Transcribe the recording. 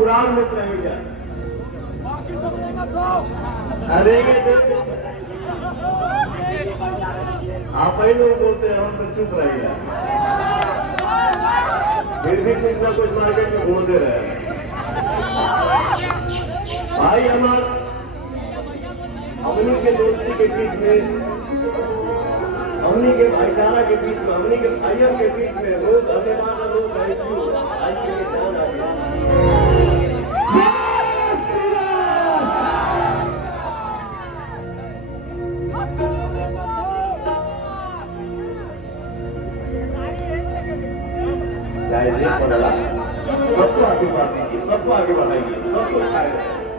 कुरान में रहेगा। बाकी सब रहेगा तो अरे आप ही लोग बोलते हैं, हम तो चुप रहेगा, फिर भी कुछ ना कुछ मार्केट में बोलते रहे। भाई हमारे अपनी के दोस्ती के बीच में, हमनी के भाईचारा के बीच में, हमनी के भाइयों के बीच में लोग अभिमान लोग आज के ध्यान आ गया। सबको आगे बढ़ाइए, सबको आगे बढ़ाइए, सबको खाएगा।